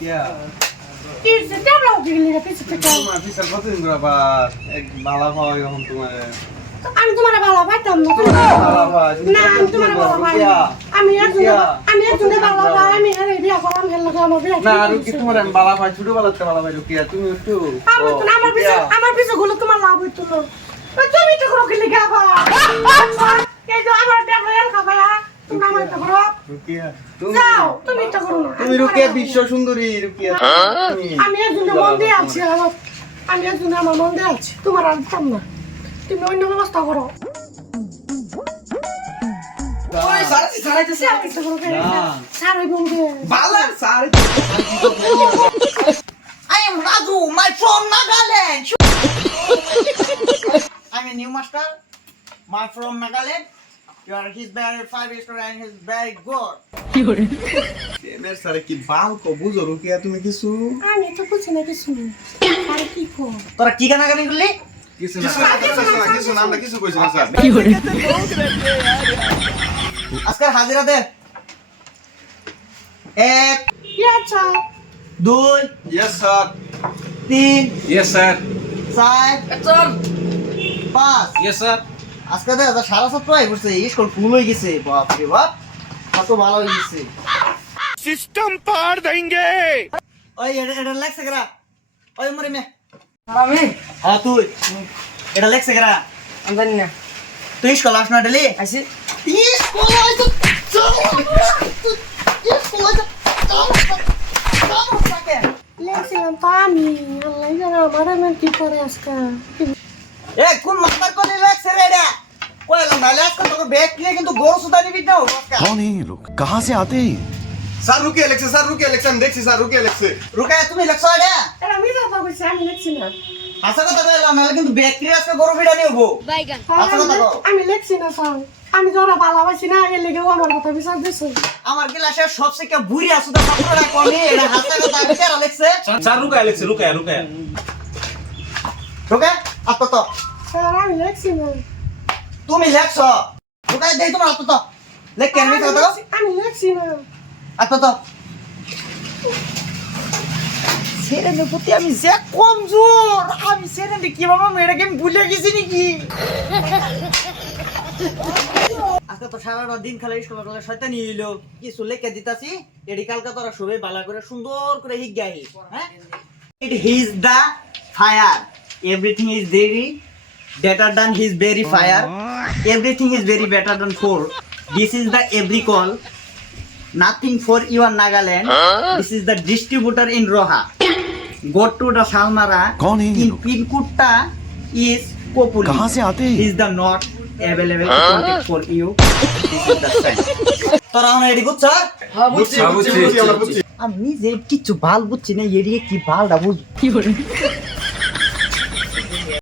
क्या किससे क्या लोगे लेगा पीछे से क्या तुम्हारा फिसल कतदिन করে আবার এক বালা পাওয়া এখন তোমার तो আমি তোমার ভালো পাইতাম না বালা পাওয়া না আমি তোমার ভালো পাই আমি একজনে ভালো পাই আমি আরে বিয়া করাম হেল লাগা আমার বিয়া না আর কি তোমার বালা পাওয়া ছোট বালাতে বালা পাই রুকিয়া তুমি একটু আমার পিছে গুলো তোমার লাভ হইতো না তুমি তো করো কি লাগা বা এই যে আমার ডেভেল খাবায়া তুমি আমার তো করো রুকিয়া তুমি যাও তুমি তো করো না তুমি রুকিয়া বিশ্ব সুন্দরী রুকিয়া আমি একজনে মন দিয়ে আছি আমি একজনে আমার মন দিয়ে আছি তোমার আর কাম না তুমি অন্য ব্যবস্থা করো ওই সারাইতেছে আমি তো করো সারা বন্ধে বালা সারাই I am Raju, my from Nagaland. I'm a new master. My from Nagaland. He's very 5 star and he's very good. এর সারে কি বাল কো বুঝো রুকিয়া তুমি কিছু আমি তো বুঝি না কিছু আর কি কর তোরা কি গানা গানি করলি? কিছু না কিছু না আমরা কিছু কইছি না স্যার আজকের হাজিরা দে 1 কি আচ্ছা 2 yes sir 3 yes sir 4 5 yes sir আজকে দে সারা সপ্তাহ আই করছে স্কুল ফুল হয়ে গেছে বাপ রে বাপ কত ভালো হয়ে গেছে सिस्टम पार देंगे। ওই এটা লাগছে করা ওই মরে মে আমি হ্যাঁ তুই এটা লাগছে করা আমি জানি না তুই স্কুল আস না ডেলি আসি স্কুল আইতো স্কুল আইতো লেখছিলাম তো আমি আল্লাহ জানে আমার এমন কি করে আজকে এ কোন মাস্টার কোনে লাগছে রে এটা কইলাম না লাগছে তোকে ব্যাগ নিয়ে কিন্তু গরু সুদা নিবি না कौन है ये लोग कहाँ से आते हैं? স্যার রুকিয়া লেখছে আমি দেখছি স্যার রুকিয়া লেখছে রুকায় তুমি লাগছো এটা এটা আমি তো কইছি আমি লেখছি না আচ্ছা কথা কইলাম না কিন্তু ব্যাগ নিয়ে আজকে গরু ভিড়া নিবো আচ্ছা কথা কও আমি লেখছি না স্যার আমি যারা ভালোবাসি না এর লেগেও আমার কথা বিচার দিছো আমার ক্লাসে সবথেকে বুড়ি আছে তো ছাত্ররা কোনে এটা হাসা কথা বিচার লাগছে স্যার রুকায় লেখছে রুকায় রুকায় আত্ম তো স্যার আমি লেখছি না তুমি লেখছো রুকায় দেই তোমার আত্ম তো লেখ কেন মিছ কথা আমি লেখছি না আত্ম তো সেরেনের প্রতি আমি যে কমজোর আমি সেরেনে কি বাবা মেয়েটাকে আমি ভুলে গেছি নাকি আজকে তো সারা দিন খালি স্কুল কলেজ শয়তানি হইলো কিছু লেখা দিতাছি এডি কালকা তোরা সবাই বালা করে সুন্দর করে হিক গাই হ্যাঁ it is the fire everything is very better than his very fire everything is very better than for this is the every call nothing for your Nagaland this is the distributor in Roha go to the Salmara कौन है ये in लोग? pin kutta is Kopuli कहाँ से आते हैं? is the not available to contact for you this is the sign তোরা আমরা এডি বুঝছ বুঝছি আমরা বুঝছি আমি যে কিছু ভাল বুঝছি না এড়িয়ে কি ভালটা বুঝ কি করে